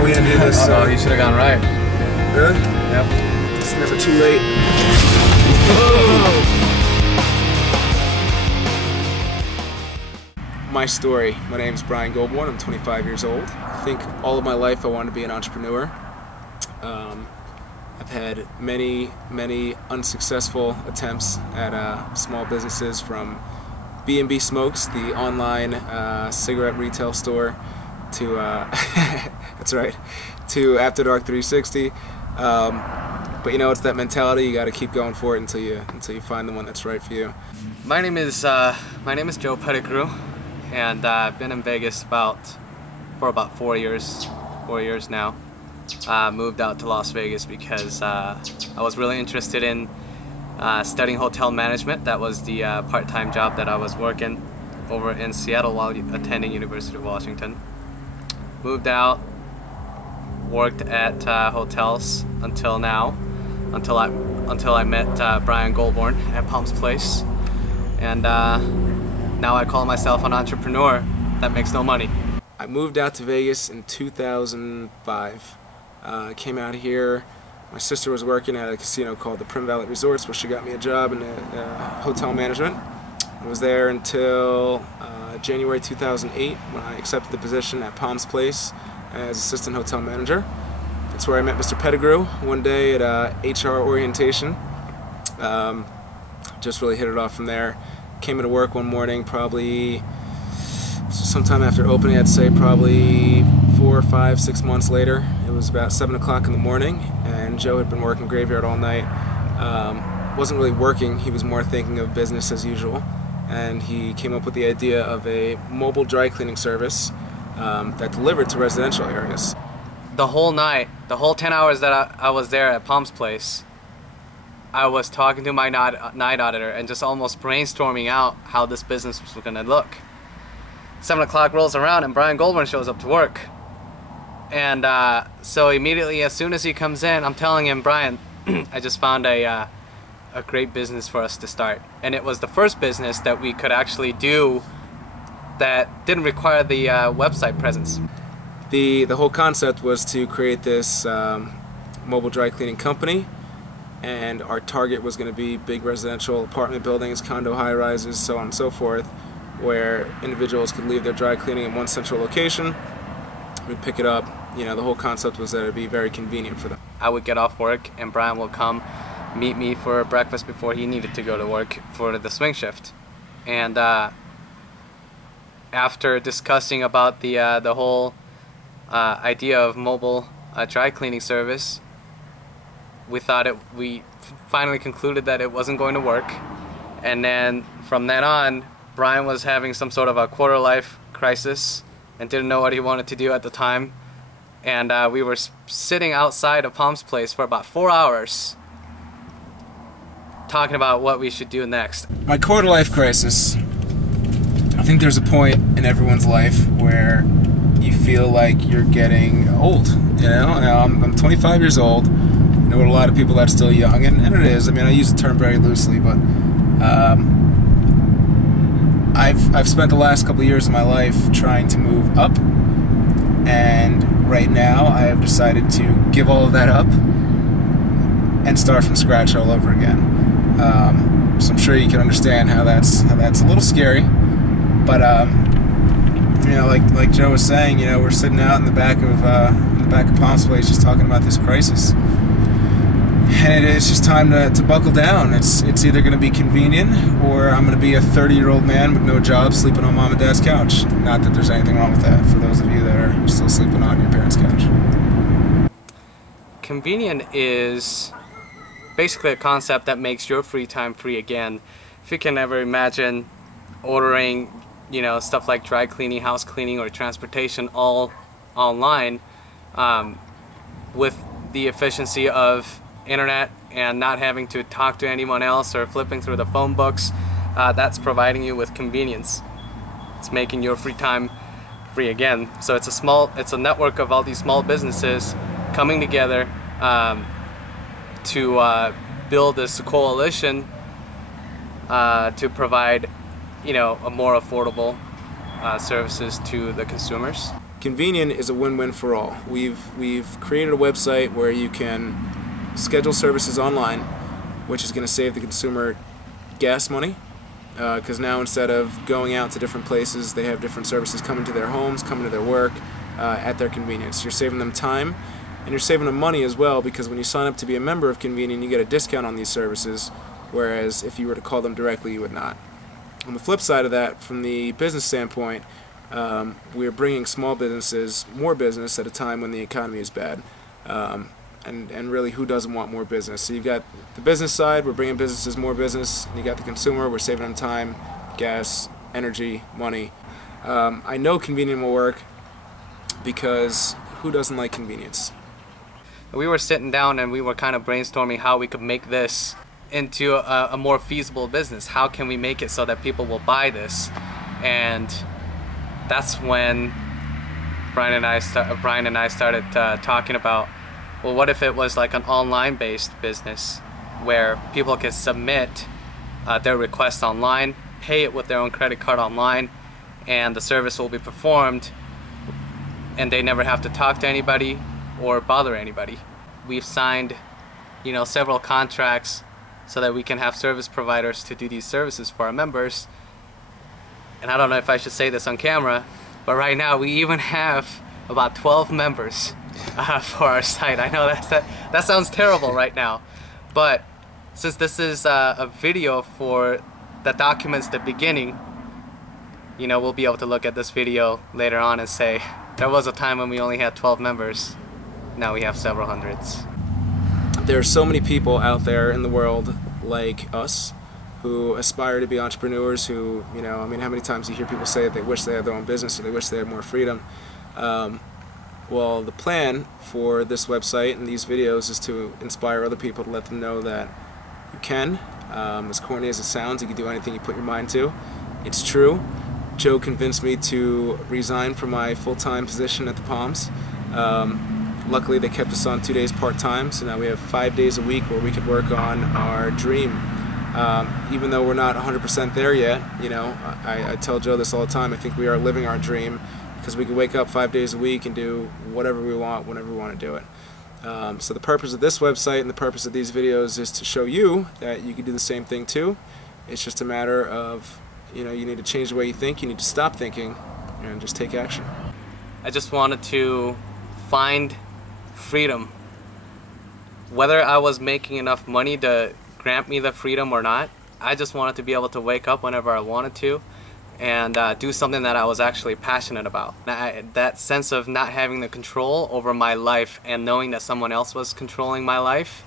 are we gonna do this? Oh, you should have gone right. Really? Yep. It's never too late. My story. My name's Brian Goldborn. I'm 25 years old. I think all of my life I wanted to be an entrepreneur. I've had many unsuccessful attempts at small businesses, from B&B Smokes, the online cigarette retail store, to that's right, to After Dark 360. But you know, it's that mentality. You got to keep going for it until you find the one that's right for you. My name is Joe Pettibourne, and I've been in Vegas for about 4 years now. Moved out to Las Vegas because I was really interested in studying hotel management. That was the part-time job that I was working over in Seattle while attending University of Washington. Moved out, worked at hotels until now, until I met Brian Goldborn at Palms Place, and now I call myself an entrepreneur that makes no money. I moved out to Vegas in 2005. I came out here. My sister was working at a casino called the Prim Valley Resorts, where she got me a job in hotel management. I was there until January 2008, when I accepted the position at Palms Place as assistant hotel manager. That's where I met Mr. Pettibourne one day at HR orientation. Just really hit it off from there. Came into work one morning, probably sometime after opening. I'd say probably 4, 5, 6 months later. It was about 7 o'clock in the morning, and Joe had been working graveyard all night. Wasn't really working, he was more thinking of business as usual, and he came up with the idea of a mobile dry cleaning service that delivered to residential areas. The whole night, the whole 10 hours that I was there at Palms Place, I was talking to my night auditor and just almost brainstorming out how this business was going to look. 7 o'clock rolls around and Brian Goldborn shows up to work. And so immediately, as soon as he comes in, I'm telling him, Brian, I just found a great business for us to start. And it was the first business that we could actually do that didn't require the website presence. The whole concept was to create this mobile dry cleaning company, and our target was going to be big residential apartment buildings, condo high-rises, so on and so forth, where individuals could leave their dry cleaning in one central location. We'd pick it up. You know, the whole concept was that it'd be very convenient for them. I would get off work and Brian will come meet me for breakfast before he needed to go to work for the swing shift. And after discussing about the whole idea of mobile dry cleaning service, we finally concluded that it wasn't going to work. And then from then on, Brian was having some sort of a quarter-life crisis and didn't know what he wanted to do at the time. And we were sitting outside of Palms Place for about 4 hours talking about what we should do next. My quarter-life crisis. I think there's a point in everyone's life where you feel like you're getting old. You know, I'm 25 years old. I know a lot of people that's still young, and it is. I mean, I use the term very loosely, but I've spent the last couple of years of my life trying to move up, and right now I have decided to give all of that up and start from scratch all over again. So I'm sure you can understand how that's a little scary, but you know, like Joe was saying, you know, we're sitting out in the back of Palms Place just talking about this crisis. And it's just time to buckle down. It's either going to be convenient, or I'm going to be a 30-year-old man with no job sleeping on mom and dad's couch. Not that there's anything wrong with that, for those of you that are still sleeping on your parents' couch. Convenient is basically a concept that makes your free time free again. If you can ever imagine ordering, you know, stuff like dry cleaning, house cleaning, or transportation all online, with the efficiency of internet and not having to talk to anyone else or flipping through the phone books, that's providing you with convenience. It's making your free time free again. So it's a network of all these small businesses coming together to build this coalition to provide, you know, a more affordable services to the consumers. Convenient is a win-win for all. We've created a website where you can schedule services online, which is going to save the consumer gas money, because now instead of going out to different places, they have different services coming to their homes, coming to their work, at their convenience. You're saving them time, and you're saving them money as well, because when you sign up to be a member of Convenient, you get a discount on these services, whereas if you were to call them directly, you would not. On the flip side of that, from the business standpoint, we're bringing small businesses more business at a time when the economy is bad. And really, who doesn't want more business? So you've got the business side, we're bringing businesses more business, and you got the consumer, we're saving them time, gas, energy, money. I know Convenient will work because who doesn't like convenience? We were sitting down and we were kind of brainstorming how we could make this into a more feasible business. How can we make it so that people will buy this? And that's when Brian and I started talking about, well, what if it was like an online-based business where people can submit their request online, pay it with their own credit card online, and the service will be performed, and they never have to talk to anybody or bother anybody. We've signed, several contracts so that we can have service providers to do these services for our members. And I don't know if I should say this on camera, but right now we even have about 12 members for our site. I know that sounds terrible right now, but since this is a video for that documents the beginning, we'll be able to look at this video later on and say, there was a time when we only had 12 members. Now we have several hundreds. There are so many people out there in the world like us who aspire to be entrepreneurs, who, how many times you hear people say that they wish they had their own business or they wish they had more freedom. Well, the plan for this website and these videos is to inspire other people, to let them know that you can. As corny as it sounds, you can do anything you put your mind to. It's true. Joe convinced me to resign from my full-time position at the Palms. Luckily, they kept us on 2 days part-time, so now we have 5 days a week where we could work on our dream. Even though we're not 100% there yet, I tell Joe this all the time, I think we are living our dream, because we can wake up 5 days a week and do whatever we want, whenever we want to do it. So the purpose of this website and the purpose of these videos is to show you that you can do the same thing too. It's just a matter of, you need to change the way you think, you need to stop thinking, and just take action. I just wanted to find freedom. Whether I was making enough money to grant me the freedom or not, I just wanted to be able to wake up whenever I wanted to and do something that I was actually passionate about. That sense of not having the control over my life and knowing that someone else was controlling my life,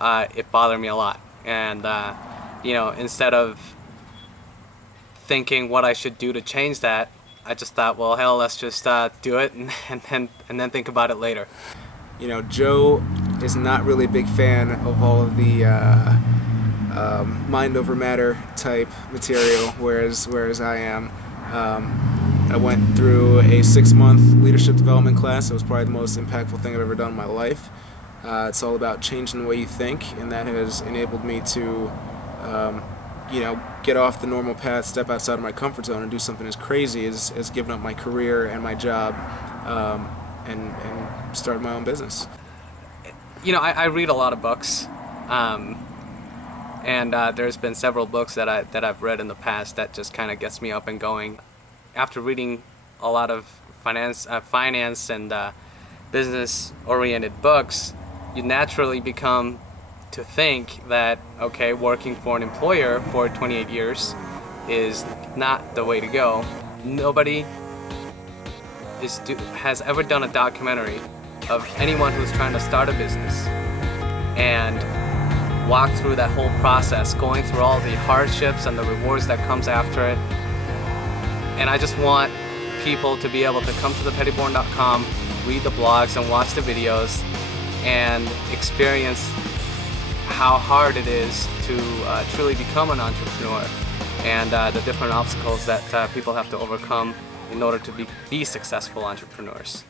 it bothered me a lot. And instead of thinking what I should do to change that, I just thought, well, hell, let's just do it and then think about it later. Joe is not really a big fan of all of the mind over matter type material, whereas I am. I went through a 6-month leadership development class. It was probably the most impactful thing I've ever done in my life. It's all about changing the way you think, and that has enabled me to get off the normal path, step outside of my comfort zone, and do something as crazy as giving up my career and my job and start my own business. I read a lot of books, and there's been several books that I've read in the past that just kind of gets me up and going. After reading a lot of finance and business-oriented books, you naturally become to think that, okay, working for an employer for 28 years is not the way to go. Nobody has ever done a documentary of anyone who's trying to start a business and walk through that whole process, going through all the hardships and the rewards that comes after it. And I just want people to be able to come to thepettibourne.com, read the blogs and watch the videos and experience how hard it is to truly become an entrepreneur and the different obstacles that people have to overcome in order to be successful entrepreneurs.